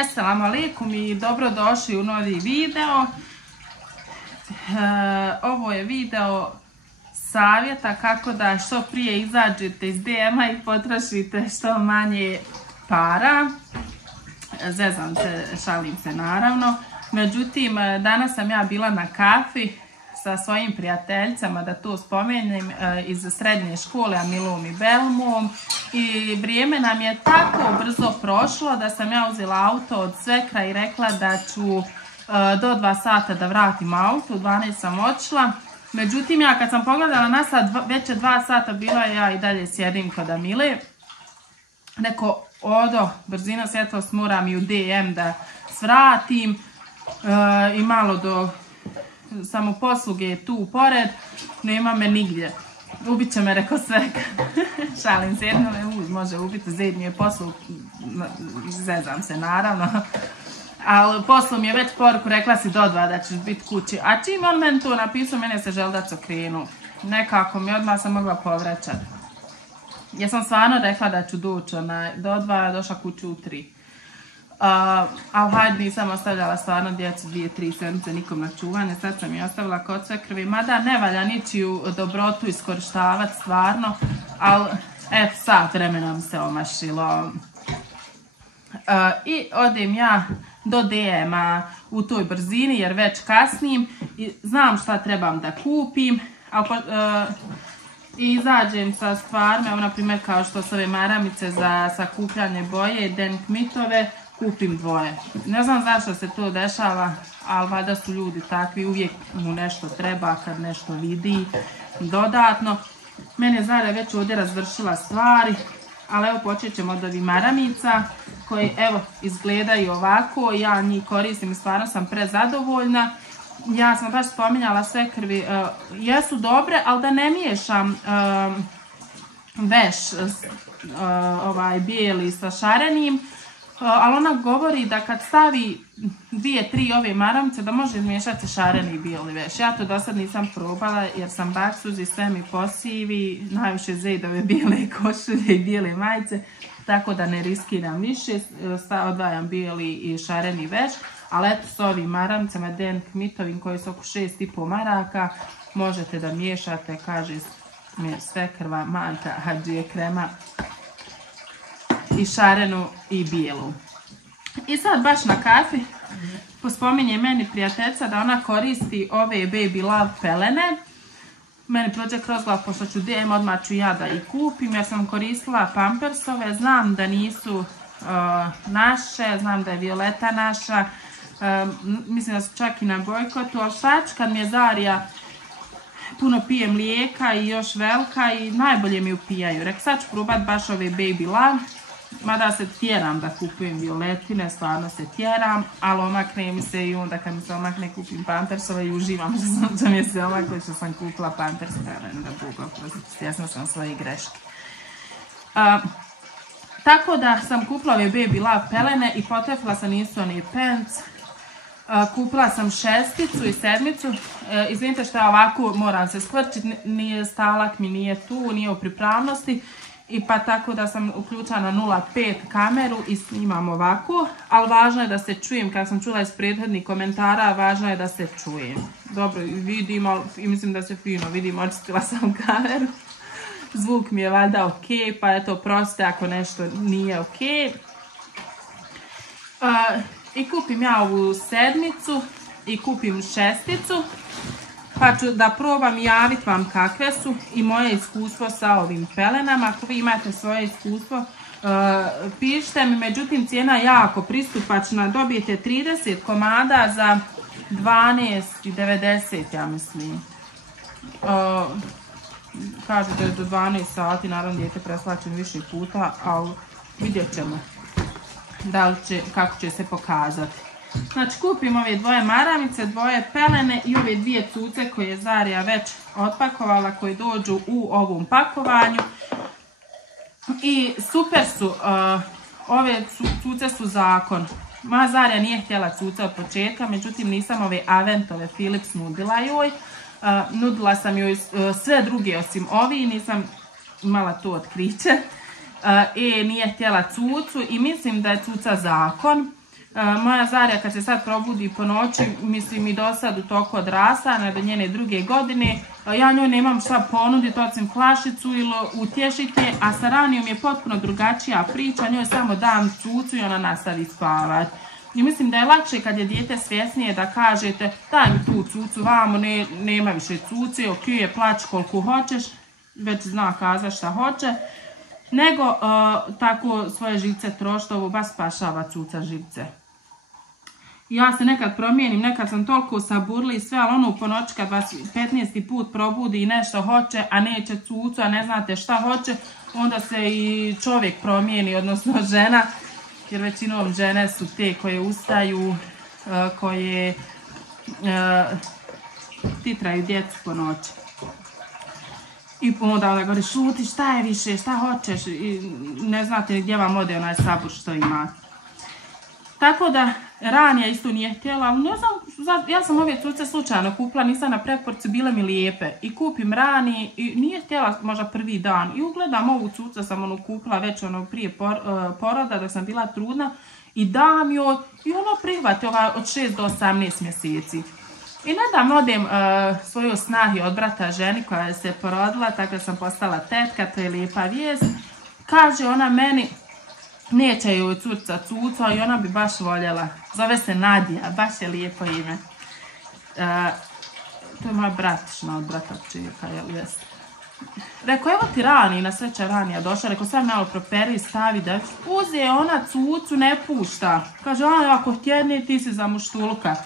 Assalamu alaikum i dobrodošli u novi video. Ovo je video savjeta kako da što prije izađete iz DM-a i potrošite što manje para. Zezam se, šalim se naravno. Međutim, danas sam ja bila na kafi sa svojim prijateljicama, da to spomenem, iz srednje škole Amilom i Belmom, i vrijeme nam je tako brzo prošlo da sam ja uzela auto od svekra i rekla da ću do 2 sata da vratim auto. U 12 sam otišla. Međutim, ja kad sam pogledala na sat, već je 2 sata bila, ja i dalje sjedim kod Amile. Neko, odo, brzina svjetlost, moram i u DM da svratim i malo do samoposluge tu pored, nema me nigdje. Ubit će me, rekao svega. Šalim se, jedno me može ubiti, Zed mi je poslao, zezam se naravno, ali poslao mi je već poruku, rekla si do 2 da ćeš biti kući. A čim on meni to napisao, mene se želdac okrenuo. Nekako mi odmah sam mogla povraćati. Ja sam stvarno rekla da ću doći do 2, došla kuću u 3. Ali hajde, nisam ostavljala stvarno djecu 2-3 sedmice nikom na čuvanje, sad sam je ostavila kod svekrvi, mada ne valja ničiju dobrotu iskorištavati stvarno, ali eto, sat vremena mi se omašilo. I odem ja do DM-a u toj brzini jer već kasnim i znam šta trebam da kupim, i izađem sa stvarima, na primjer kao što su ove maramice za sakupljanje boje, denk mitove, kupim 2. Ne znam zašto se to dešava, ali valjda su ljudi takvi, uvijek mu nešto treba kad nešto vidi dodatno. Mene Zara već ovdje razvršila stvari, ali evo počet ćemo od ovih maramica koje evo izgledaju ovako, ja njih koristim i stvarno sam prezadovoljna. Ja sam baš spominjala svekrvi, jesu dobre, ali da ne miješam veš bijeli sa šarenim. Ali ona govori da kad stavi 2-3 ove maramice da može izmiješati šareni i bijeli veš. Ja to do sad nisam probala jer sam baksuzi, sve mi posivi, najviše Zedove bijele košulje i bijele majice, tako da ne riskiram više, odvajam bijeli i šareni veš. Ali eto, s ovim maramicama denk mitovim koji su oko 6,5 maraka možete da miješate, kaže svekrva, majka Hadžije Krema, i šarenu i bijelu. I sad baš na kafi pospominje meni prijateljica da ona koristi ove Baby Love pelene. Meni prođe kroz glavu, pošto ću DM, odmah ću ja da ih kupim. Ja sam koristila Pampersove, znam da nisu naše, znam da je Violeta naša, mislim da su čak i na bojkotu, ali štač kad mi je Zarija puno pije mlijeka i još velika i najbolje mi upijaju. Rekao, sad ću probat baš ove Baby Love. Mada se tjeram da kupujem Violetine, stvarno se tjeram, ali omakne mi se i onda kad mi se omakne kupim Pampersove i uživam što mi je se omakne što sam kupila Pampersove, da Boga, svjesna sam svoje greške. Tako da sam kupila ove Baby Love pelene i potefila sam nisu one pants. Kupila sam 6 i 7. Izvinite što ja ovako moram se skvrčiti, stalak mi nije tu, nije u pripravnosti. I pa tako da sam uključila na 0,5 kameru i snimam ovako, ali važno je da se čujem, kako sam čula iz prethodnih komentara, važno je da se čujem. Dobro, vidim, i mislim da se fino vidim, očistila sam kameru. Zvuk mi je valjda ok, pa eto, prostite ako nešto nije ok. I kupim ja ovu 7 i kupim 6. Pa ću da probam i javiti vam kakve su i moje iskustvo sa ovim pelenama. Ako vi imate svoje iskustvo, pišite mi. Međutim, cijena je jako pristupačna. Dobijete 30 komada za 12,90, ja mislim. Kažu da je do 12 sati, naravno dijete preslačen više puta, ali vidjet ćemo kako će se pokazati. Znači, kupim ove 2 maramice, 2 pelene i ove 2 cuce koje je Zarija već otpakovala, koje dođu u ovom pakovanju. I super su, ove cuce su zakon. Moja Zarija nije htjela cuce od početka, međutim nisam ove Aventove Philips nudila joj. Nudila sam joj sve druge osim ovi, nisam imala to otkriće. Nije htjela cucu i mislim da je cuca zakon. Moja Zarija kad se sad probudi po noći, mislim i do sad u toku odrastanja do njene 2. godine, ja njoj nemam šta ponuditi osim flašicu ili utješiti je, a sa Ranijom je potpuno drugačija priča, njoj samo dam cucu i ona nastavi spavati. I mislim da je lakše kad je dijete svjesnije da kažete daj mi tu cucu vamo, nema više cuce, ok je, plaći koliko hoćeš, već zna kazati šta hoće, nego tako svoje živce trošiti, ovo baš spašava cuca živce. Ja se nekad promijenim, nekad sam toliko saburli i sve, ali ono po noći kad vas 15. put probudi i nešto hoće, a neće cucu, a ne znate šta hoće, onda se i čovjek promijeni, odnosno žena, jer većinom žene su te koje ustaju, koje titraju djecu po noći. I onda govori šuti, šta je više, šta hoćeš, i ne znate gdje vam ode onaj sabur što imate. Tako da Ranija isto nije htjela, ali ne znam, ja sam ove cuce slučajno kupila, nisam na preporci, bile mi lijepe. I kupim Rani i nije htjela možda prvi dan. I ugledam ovu cucu, sam kupila već prije poroda dok sam bila trudna i dam joj i ona prihvati od 6 do 18 mjeseci. I nedavno odem svoju snahi od brata ženi koja se porodila, tako da sam postala tetka, to je lijepa vijest. Kaže ona meni, neće joj curca cuca i ona bi baš voljela. Zove se Nadija, baš je lijepo ime. To je moja bratišna od brata čijeka, jel jest. Rekao, evo ti Ranina, sreća Ranija došla, rekao, sad malo properi i stavi da uze ona cucu, ne pušta. Kaže, ako htjedne ti si za muštulka.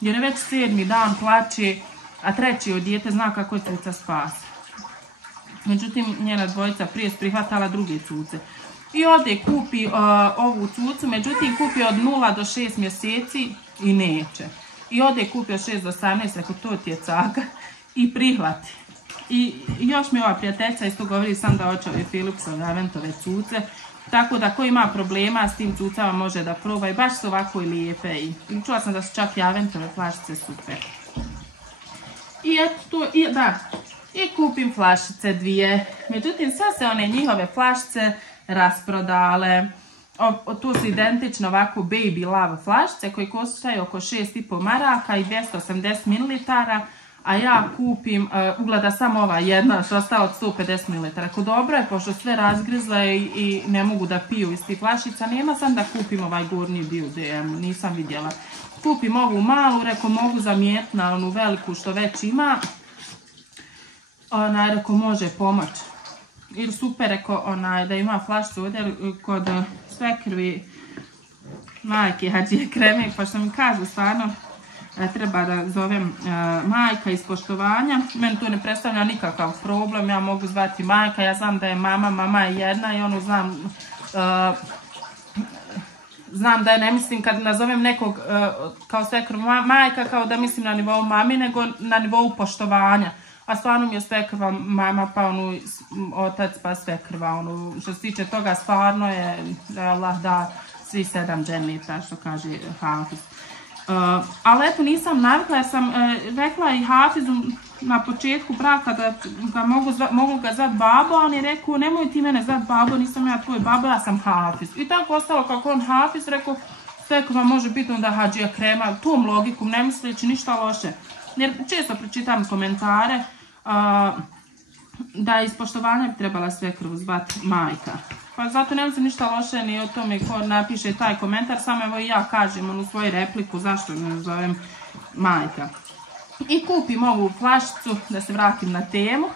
Jer je već 7. dan plaće, a 3. od dijete zna kako je cuca spasa. Međutim, njena dvojica prije prihvatala druge cuce. I ode kupi ovu cucu, međutim kupi od 0 do 6 mjeseci i neće. I ode kupi od 6 do 18, rekao to ti je caka, i prihvati. I još mi ova prijateljica isto govori sam da hoće ove Philipsove Aventove cuce, tako da ko ima problema s tim cucama može da proba i baš su ovako i lijepe. I čula sam da su čak i Aventove flašice super. I eto to, i kupim flašice 2. Međutim, sve se one njihove flašice rasprodale. Tu su identično ovako Baby Love flašice koje koštaju oko 6,5 maraka i 280 ml, a ja kupim, ugleda samo ova jedna što ostala od 150 ml. Ako dobro je, pošto sve razgrizle i ne mogu da piju iz tih flašica, nema sam da kupim ovaj gornji dio, nisam vidjela. Kupim ovu malu, rekao mogu zamijeniti na onu veliku što već ima. Rekao može pomoći. Ili super, rekao da ima flašicu ovdje kod svekrvi majke Hadžije Kreme, pa što mi kažu stvarno treba da zovem majka iz poštovanja. Meni to ne predstavlja nikakav problem, ja mogu zvati majka, ja znam da je mama je jedna i znam da je ne mislim kad nazovem nekog kao svekrv majka kao da mislim na nivou mami, nego na nivou poštovanja. A stvarno mi je svekrva mama, pa otac, pa svekrva. Što se tiče toga, stvarno je da Allah da svi 7 dženeta, što kaže Hafiz. Ali eto, nisam navikla jer sam rekla i Hafizu na početku braka da mogu ga zvati babo, a on je rekao nemoj ti mene zvati babo, nisam ja tvoj babo, ja sam Hafiz. I tako ostalo kako on Hafiz, rekao svekrva može biti onda Hadžija Krema, tom logikom, ne misleći ništa loše. Jer često pročitam komentare da iz poštovanja bi trebala svekrvu zvati majka. Pa zato ne mislim ništa loše ni o tome ko napiše taj komentar, samo evo i ja kažem u svoju repliku zašto ne zovem majka. I kupim ovu flašicu, da se vratim na temu,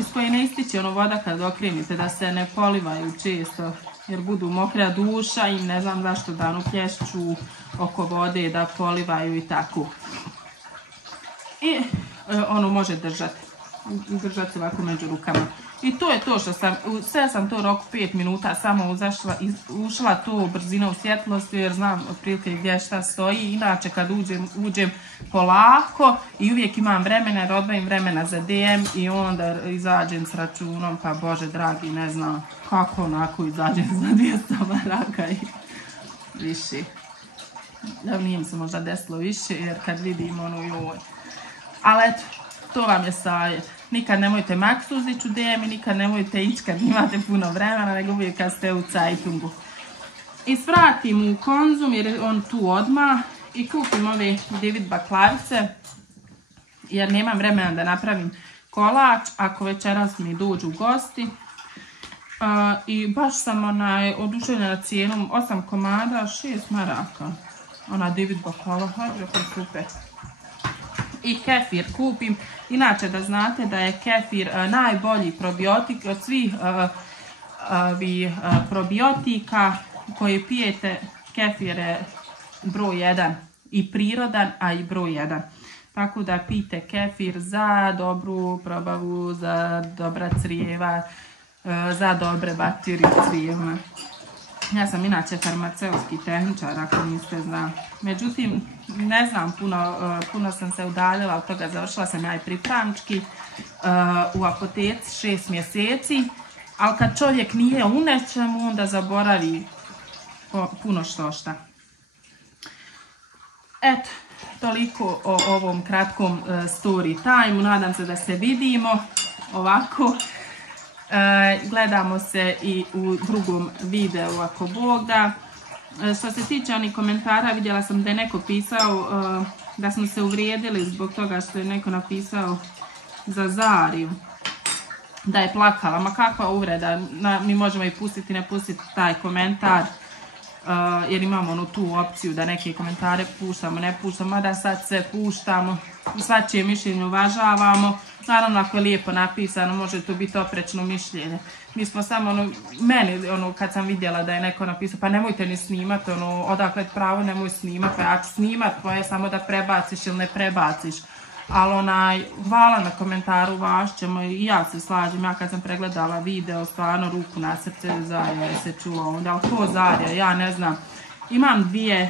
iz koje ne ističe voda kad okrenite, da se ne polivaju često jer budu mokra duša i ne znam zašto da plješću oko vode da polivaju i tako. I može držati se ovako među rukama. I to je to što sve sam to roku 5 minuta samo ušla to brzinom svjetlosti jer znam otprilike gdje šta stoji. Inače kad uđem polako i uvijek imam vremena jer odvojim vremena za DM i onda izađem s računom, pa Bože dragi, ne znam kako onako izađem za 200 maraka i više. Nije mi se možda desilo više jer kad vidim joj. Ali eto, to vam je savjet. Nikad nemojte maksu uzići u DM i nikad nemojte ići kad imate puno vremena, nego uvijek kad ste u cajtungu. I svratim u Konzum jer je on tu odmah i kupim ove David baklavice jer nemam vremena da napravim kolač ako večeras mi dođu gosti. I baš sam oduševljena cijenom, 8 komada, 6 maraka. Ona David baklava, hajde, super. I kefir kupim. Inače da znate da je kefir najbolji probiotik od svih probiotika koje pijete. Kefir je broj 1 i prirodan, a i broj 1. Tako da pijte kefir za dobru probavu, za dobra crijeva, za dobre bakterije u crijevima. Ja sam inače farmaceutski tehničar, ako niste znali. Međutim, ne znam, puno sam se udaljila od toga, završila sam ja i pripravnički u apoteci 6 mjeseci, ali kad čovjek nije u nečemu, onda zaboravi puno šta. Eto, toliko o ovom kratkom story time. Nadam se da se vidimo ovako. Gledamo se i u drugom videu ako Bog da. Što se tiče onih komentara, vidjela sam da je neko pisao da smo se uvrijedili zbog toga što je neko napisao za Zariju da je plakala. Ma kakva uvreda, mi možemo i pustiti, ne pustiti taj komentar jer imamo onu tu opciju da neke komentare puštamo, ne puštamo, mada sad sve puštamo, svačije mišljenje uvažavamo. Naravno, ako je lijepo napisano, može to biti oprečno mišljenje. Mi smo samo, meni, kad sam vidjela da je neko napisao, pa nemojte ni snimati, odakle pravo nemoj snimati, pa ja ću snimati, pa je samo da prebaciš ili ne prebaciš. Ali hvala na komentaru, vašćemo i ja se slažem. Ja kad sam pregledala video, stvarno ruku na srce, Zarija je se čula onda, ali ko Zarija, ja ne znam. Imam 2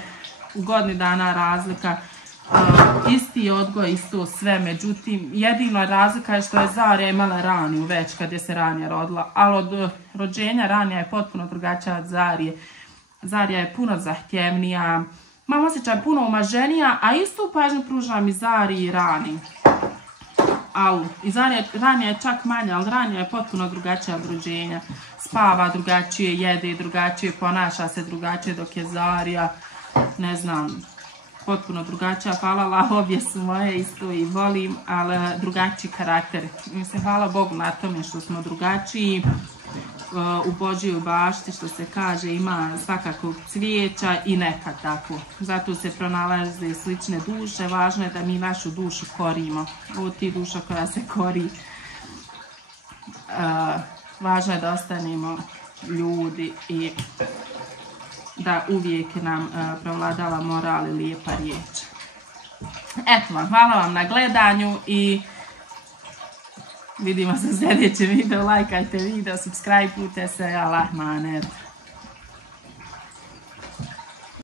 u godini dana razlika. Isti odgoj, isto sve, međutim jedino razlika je što je Zarija imala raniju već kad je se ranije rodila, ali od rođenja ranija je potpuno drugačija od Zarije. Zarija je puno zahtjevnija, mam osjećaj puno umaženija, a istu pažnju pružam i Zariji i Rani. I Ranija je čak manja, ali Ranija je potpuno drugačija od rođenja. Spava drugačije, jede drugačije, ponaša se drugačije, dok je Zarija, ne znam, potpuno drugačija. Hvala, obje su moje, isto i volim, ali drugačiji karakter. Mislim, hvala Bogu na tome što smo drugačiji. U Božjoj bašti, što se kaže, ima svakakvog cvijeća i nekad tako. Zato se pronalaze slične duše. Važno je da mi našu dušu korimo. Ovo ti duša koja se kori. Važno je da ostanemo ljudi i da uvijek nam prevladava moral i lijepa riječ. Eto vam, hvala vam na gledanju i vidimo se u sljedećem videu. Lajkajte video, subscribe-ujte se, Allah manet.